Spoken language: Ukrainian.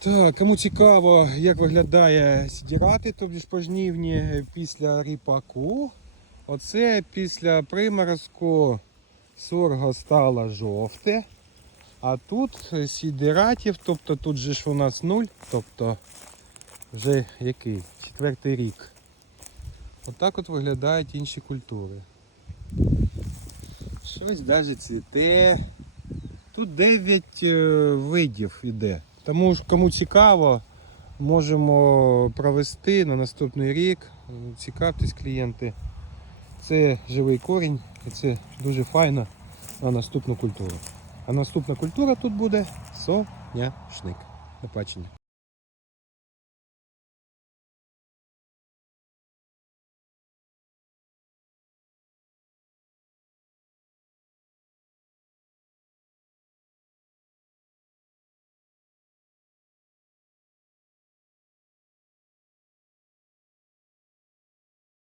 Так, кому цікаво, як виглядає сідірати, тобто пожнівні після ріпаку. Оце після приморозку сорго стало жовте. А тут сідератів, тобто тут же ж у нас нуль, тобто вже який? Четвертий рік. Отак от виглядають інші культури. Щось навіть цвіте. Тут 9 видів іде. Тому кому цікаво, можемо провести на наступний рік. Цікавтесь, клієнти. Це живий корінь і це дуже файно на наступну культуру. А наступна культура тут буде соняшник. До бачення.